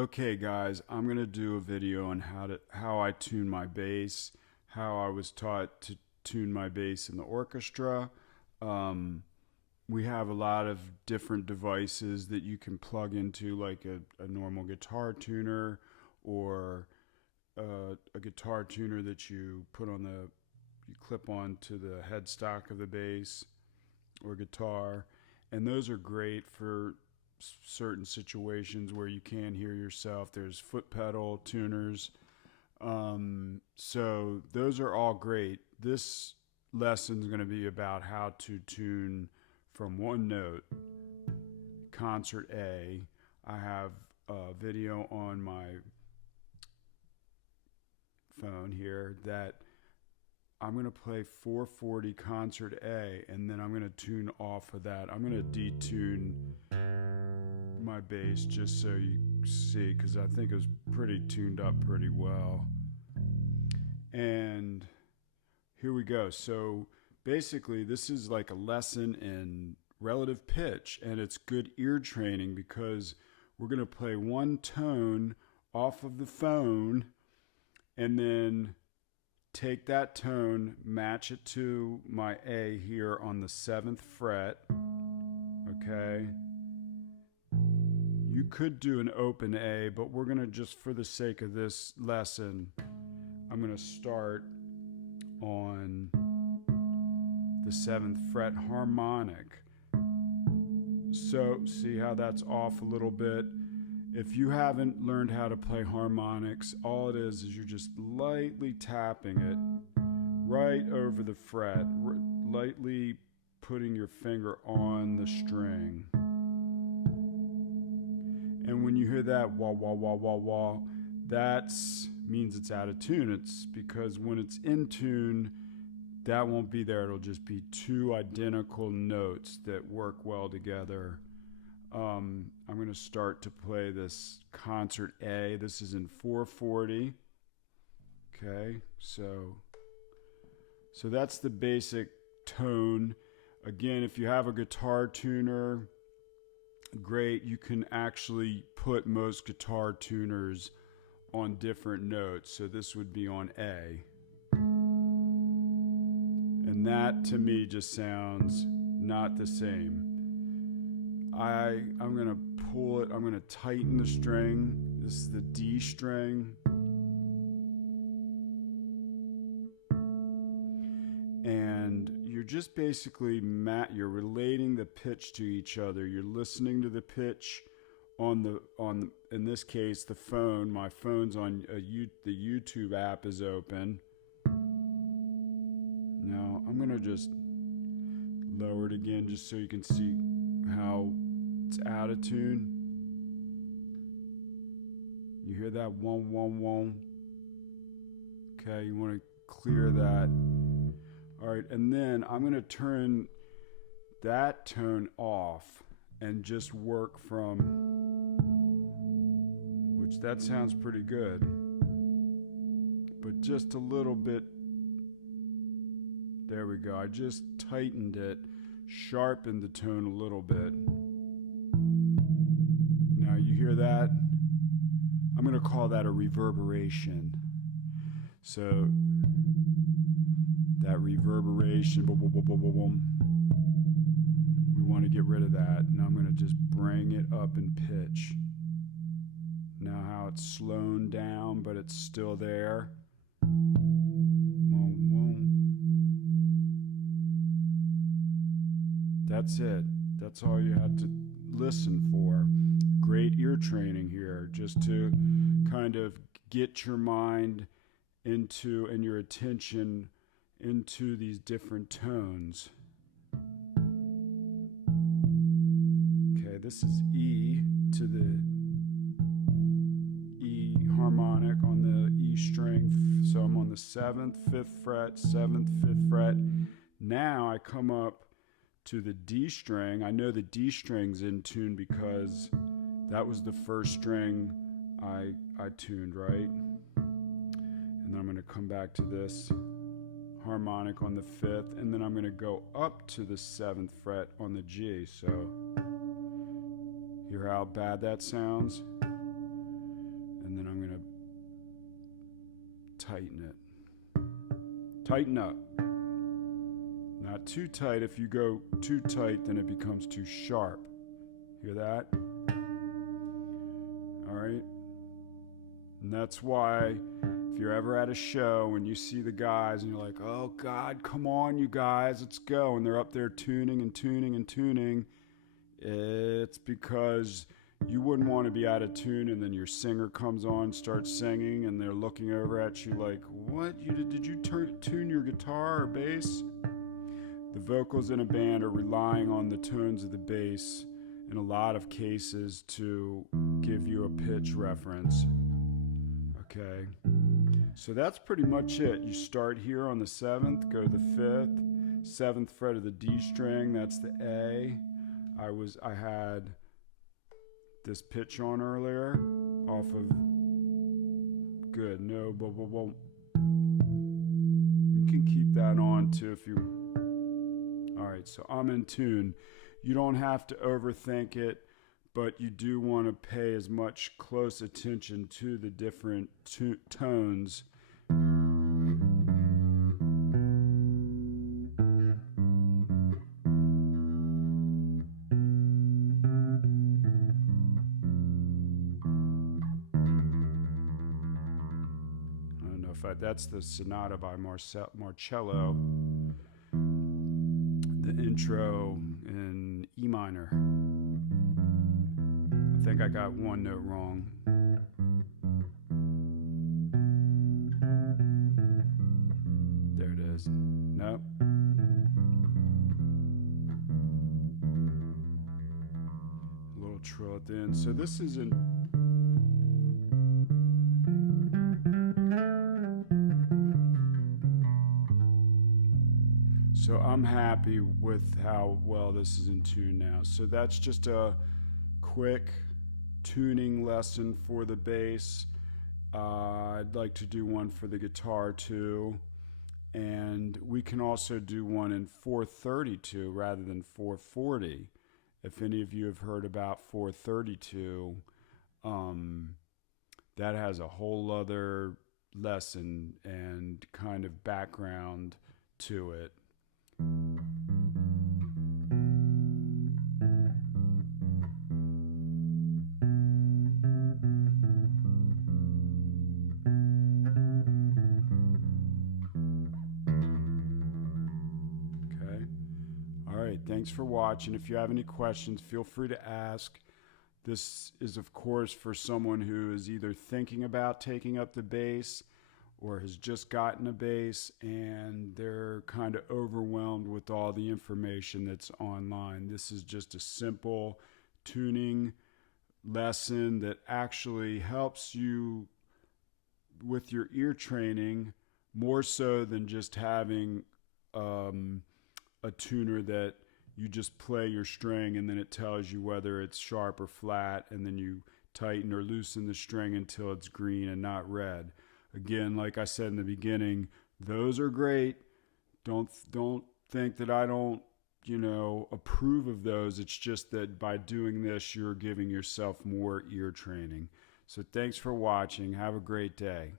Okay guys, I'm going to do a video on how I tune my bass, how I was taught to tune my bass in the orchestra. We have a lot of different devices that you can plug into, like a normal guitar tuner or a guitar tuner that you clip onto the headstock of the bass or guitar, and those are great for certain situations where you can't hear yourself. There's foot pedal tuners. So those are all great. This lesson is going to be about how to tune from one note, concert A. I have a video on my phone here that I'm going to play 440 concert A, and then I'm going to tune off of that. I'm going to detune my bass just so you see, because I think it was pretty tuned up pretty well. And here we go. So basically this is like a lesson in relative pitch, and it's good ear training because we're going to play one tone off of the phone and then take that tone, match it to my A here on the 7th fret. Okay. You could do an open A, but we're going to just, for the sake of this lesson, I'm going to start on the 7th fret harmonic. So see how that's off a little bit? If you haven't learned how to play harmonics, all it is you're just lightly tapping it right over the fret, lightly putting your finger on the string. And when you hear that wah, wah, wah, wah, wah, that means it's out of tune. It's because when it's in tune, that won't be there. It'll just be two identical notes that work well together. I'm going to start to play this concert A. This is in 440. Okay, so that's the basic tone. Again, if you have a guitar tuner, great. You can actually put most guitar tuners on different notes. So this would be on A. And that to me just sounds not the same. I'm going to pull it, I'm going to tighten the string. This is the D string. And you're just basically, you're relating the pitch to each other. You're listening to the pitch on in this case, the phone. My phone's on, the YouTube app is open. Now, I'm going to just lower it again just so you can see how it's out of tune. You hear that one, one, one. Okay, you want to clear that. All right, and then I'm going to turn that tone off and just work from, which that sounds pretty good, but just a little bit. There we go. I just tightened it, sharpened the tone a little bit. Now you hear that? I'm going to call that a reverberation. So that reverberation, boom, boom, boom, boom, boom, boom. We want to get rid of that. Now I'm going to just bring it up in pitch. Now how it's slowed down, but it's still there. Boom, boom. That's it. That's all you had to listen for. Great ear training here, just to kind of get your mind into and your attention into these different tones. Okay, this is E to the E harmonic on the E string. So I'm on the 7th, 5th fret, 7th, 5th fret. Now I come up to the D string. I know the D string's in tune because that was the first string I tuned, right? And then I'm going to come back to this harmonic on the 5th, and then I'm going to go up to the 7th fret on the G. So hear how bad that sounds? tighten it. Tighten up. Not too tight. If you go too tight, then it becomes too sharp. Hear that? All right. And that's why if you're ever at a show and you see the guys and you're like, oh God, come on, you guys, let's go. And they're up there tuning and tuning and tuning. It's because you wouldn't want to be out of tune and then your singer comes on, starts singing, and they're looking over at you like, what? Did you tune your guitar or bass? The vocals in a band are relying on the tones of the bass in a lot of cases to give you a pitch reference. Okay, so that's pretty much it. You start here on the 7th, go to the 5th, 7th fret of the D string, that's the A. I had this pitch on earlier off of, good, no, blah, blah, blah. You can keep that on too if you, all right, so I'm in tune. You don't have to overthink it, but you do want to pay as much close attention to the different tones. That's the Sonata by Marcello, the intro in E minor. I think I got one note wrong. There it is. Nope. A little trill at the end. So this is in... So I'm happy with how well this is in tune now. So that's just a quick tuning lesson for the bass. I'd like to do one for the guitar too. And we can also do one in 432 rather than 440. If any of you have heard about 432, that has a whole other lesson and kind of background to it. Thanks for watching. If you have any questions, feel free to ask. This is, of course, for someone who is either thinking about taking up the bass or has just gotten a bass and they're kind of overwhelmed with all the information that's online. This is just a simple tuning lesson that actually helps you with your ear training more so than just having a tuner that you just play your string and then it tells you whether it's sharp or flat, and then you tighten or loosen the string until it's green and not red. Again, like I said in the beginning, those are great. Don't think that I don't, approve of those. It's just that by doing this, you're giving yourself more ear training. So thanks for watching. Have a great day.